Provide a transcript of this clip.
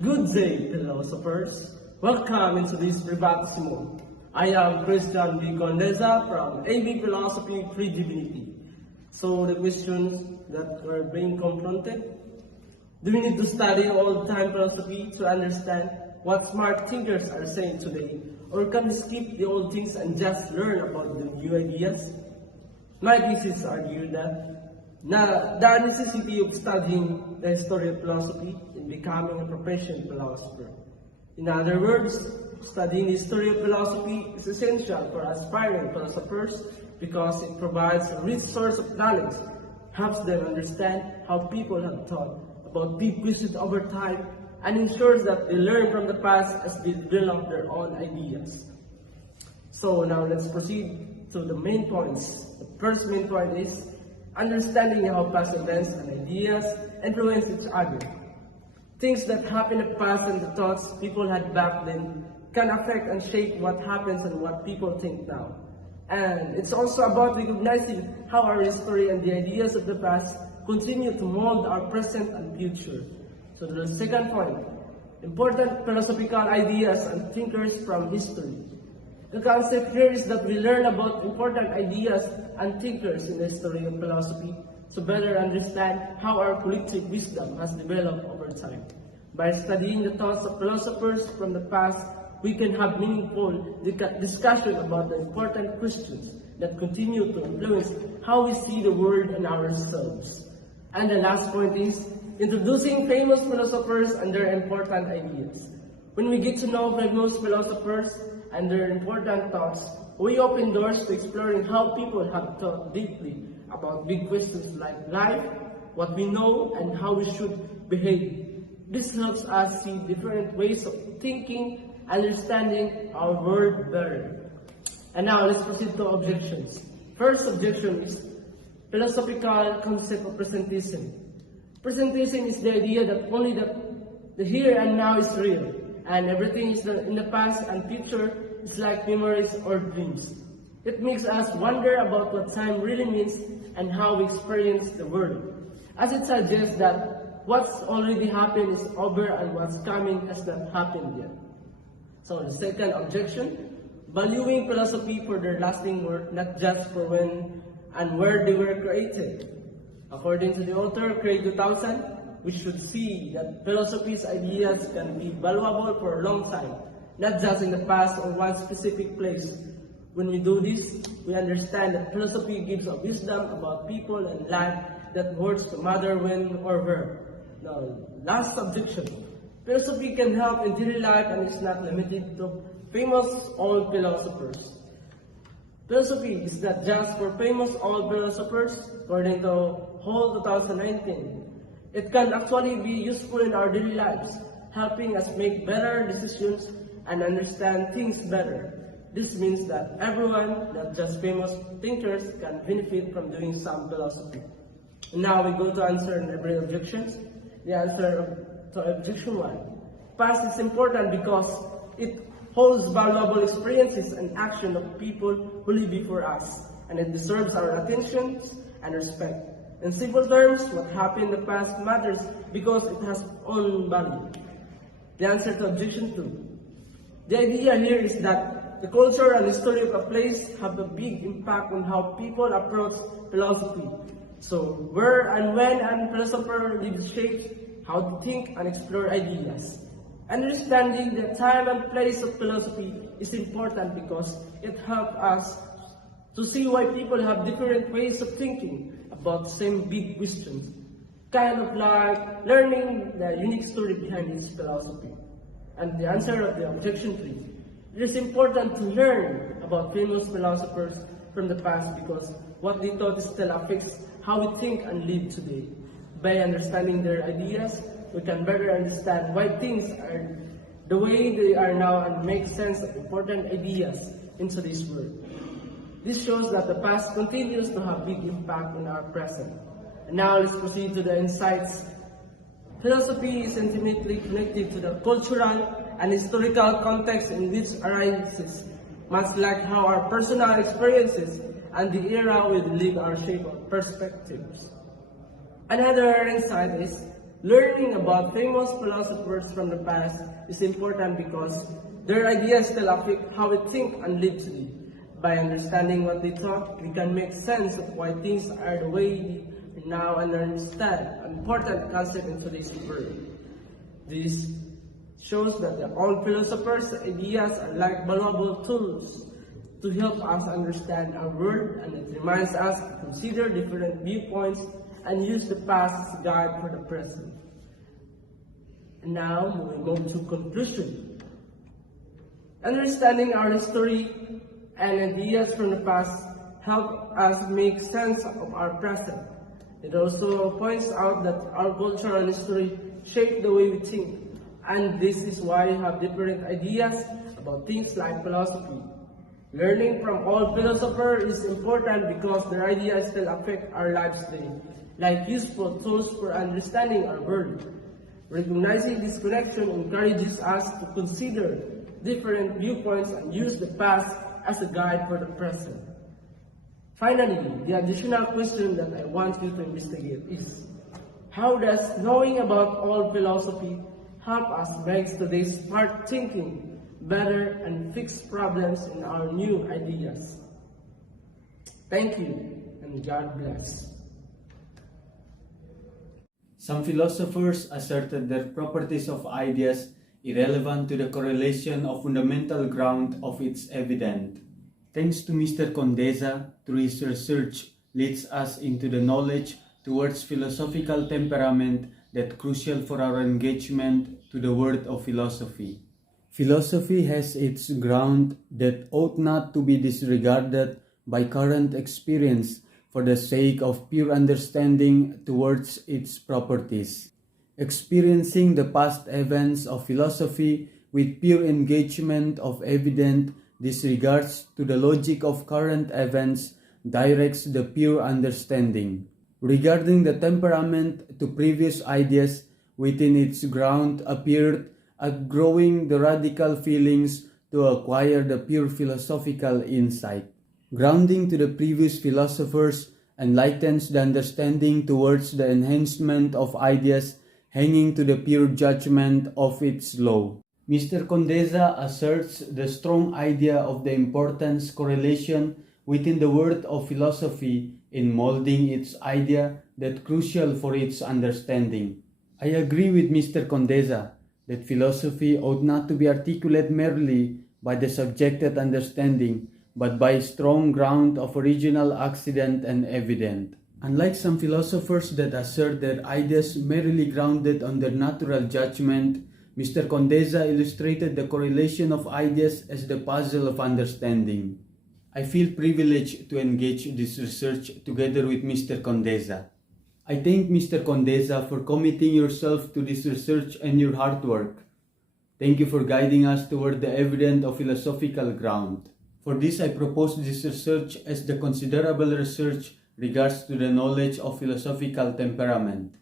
Good day, philosophers. Welcome into this Privatissimo. I am Christian B. Condeza from AB Philosophy Pre-Divinity. So the questions that are being confronted: do we need to study old-time philosophy to understand what smart thinkers are saying today? Or can we skip the old things and just learn about the new ideas? My thesis argued that the necessity of studying the history of philosophy in becoming a professional philosopher. In other words, studying the history of philosophy is essential for aspiring philosophers because it provides a rich source of knowledge, helps them understand how people have thought about big questions over time, and ensures that they learn from the past as they develop their own ideas. So now let's proceed to the main points. The first main point is understanding how past events and ideas influence each other. Things that happen in the past and the thoughts people had back then can affect and shape what happens and what people think now. And it's also about recognizing how our history and the ideas of the past continue to mold our present and future. So the second point, important philosophical ideas and thinkers from history. The concept here is that we learn about important ideas and thinkers in the history of philosophy to better understand how our collective wisdom has developed over time. By studying the thoughts of philosophers from the past, we can have meaningful discussion about the important questions that continue to influence how we see the world and ourselves. And the last point is introducing famous philosophers and their important ideas. When we get to know famous philosophers and their important thoughts, we open doors to exploring how people have thought deeply about big questions like life, what we know, and how we should behave. This helps us see different ways of thinking, understanding our world better. And now let's proceed to objections. First objection is philosophical concept of presentism. Presentism is the idea that only the here and now is real, and everything is in the past and future is like memories or dreams. It makes us wonder about what time really means and how we experience the world, as it suggests that what's already happened is over and what's coming has not happened yet. So the second objection, valuing philosophy for their lasting work, not just for when and where they were created. According to the author, Critic 2000, we should see that philosophy's ideas can be valuable for a long time, not just in the past or one specific place. When we do this, we understand that philosophy gives a wisdom about people and life that works no matter when or where. Now, last objection, philosophy can help in daily life and is not limited to famous old philosophers. Philosophy is not just for famous old philosophers, according to Hall 2019. It can actually be useful in our daily lives, helping us make better decisions and understand things better. This means that everyone, not just famous thinkers, can benefit from doing some philosophy. And now we go to answer every objections. The answer to objection 1. Past is important because it holds valuable experiences and action of people who live before us, and it deserves our attention and respect. In simple terms, what happened in the past matters because it has own value. The answer to objection 2. The idea here is that the culture and history of a place have a big impact on how people approach philosophy. So, where and when a philosopher lives shapes how to think and explore ideas. Understanding the time and place of philosophy is important because it helps us to see why people have different ways of thinking about the same big questions, kind of like learning the unique story behind its philosophy. And the answer of the objection 3. It is important to learn about famous philosophers from the past because what they taught still affects how we think and live today. By understanding their ideas, we can better understand why things are the way they are now and make sense of important ideas in today's world. This shows that the past continues to have big impact on our present. And now let's proceed to the insights. Philosophy is intimately connected to the cultural and historical context in which it arises, much like how our personal experiences and the era we live are shaped of perspectives. Another insight is Learning about famous philosophers from the past is important because their ideas still affect how we think and live today. By understanding what they taught, we can make sense of why things are the way we now and understand an important concept in today's world. This shows that all philosophers' ideas are like valuable tools to help us understand our world, and it reminds us to consider different viewpoints and use the past as a guide for the present. And now we move to conclusion. Understanding our history and ideas from the past help us make sense of our present. It also points out that our culture and history shape the way we think, and this is why we have different ideas about things like philosophy. Learning from all philosophers is important because their ideas still affect our lives today, like useful tools for understanding our world. Recognizing this connection encourages us to consider different viewpoints and use the past as a guide for the present. Finally, the additional question that I want you to investigate is, how does knowing about all philosophy help us make today's smart thinking better and fix problems in our new ideas? Thank you, and God bless. Some philosophers asserted that properties of ideas irrelevant to the correlation of fundamental ground of its evident. Thanks to Mr. Condeza, through his research leads us into the knowledge towards philosophical temperament that crucial for our engagement to the world of philosophy. Philosophy has its ground that ought not to be disregarded by current experience for the sake of pure understanding towards its properties. Experiencing the past events of philosophy with pure engagement of evident disregards to the logic of current events directs the pure understanding. Regarding the temperament to previous ideas within its ground appeared outgrowing the radical feelings to acquire the pure philosophical insight. Grounding to the previous philosophers enlightens the understanding towards the enhancement of ideas hanging to the pure judgment of its law. Mr. Condeza asserts the strong idea of the importance correlation within the world of philosophy in molding its idea that crucial for its understanding. I agree with Mr. Condeza that philosophy ought not to be articulate merely by the subjected understanding, but by strong ground of original accident and evident. Unlike some philosophers that assert their ideas merely grounded on their natural judgment, Mr. Condeza illustrated the correlation of ideas as the puzzle of understanding. I feel privileged to engage this research together with Mr. Condeza. I thank Mr. Condeza for committing yourself to this research and your hard work. Thank you for guiding us toward the evidence of philosophical ground. For this, I propose this research as the considerable research regards to the knowledge of philosophical temperament.